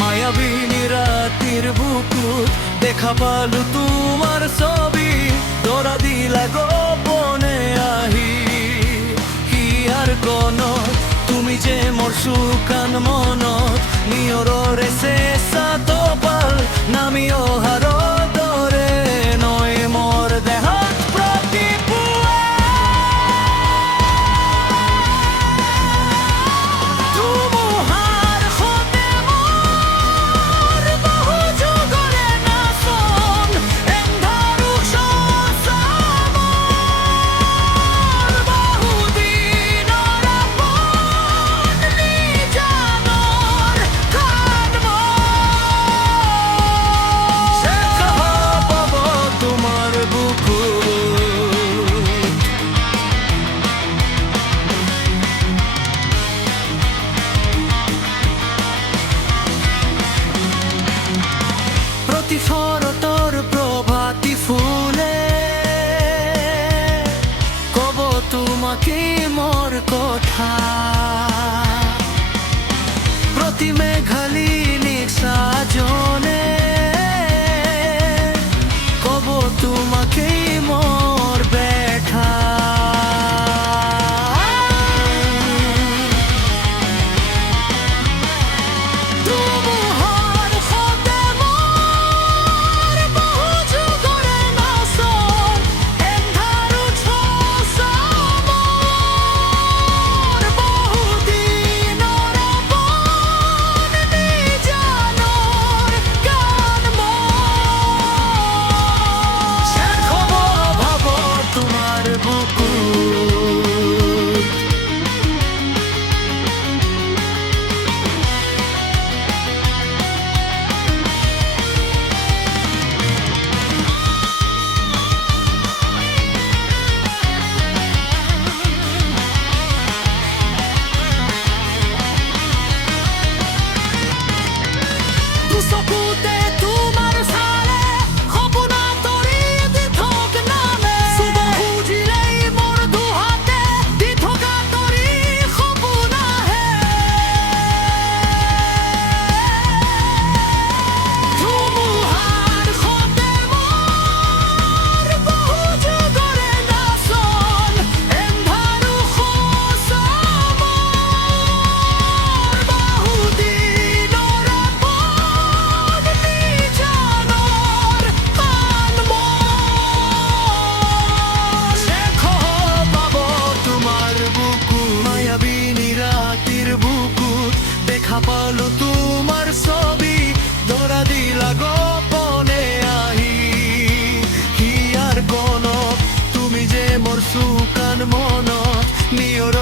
মায়াবিনী রাতের বুকুত দেখা পালু তোমার ছবি, তোরা দিলা গোপনে আহি হিয়ার গনত। তুমি যে মোর শুকান মনত নিয়রে চেষ্টা তো পাল নামিও হার দরে নয় মোর দেহত প্রতি শরতর প্রভাতী ফুলে কব তোমাকে মোর কথা, প্রতি মেঘালিনী সাজনে কব তোমাকে মোর ব্যথা। পালো তোমার ছবি ধরা দিলা গোপনে আহি হিয়ার গনত। তুমি যে মোর শুকান মনত নিয়র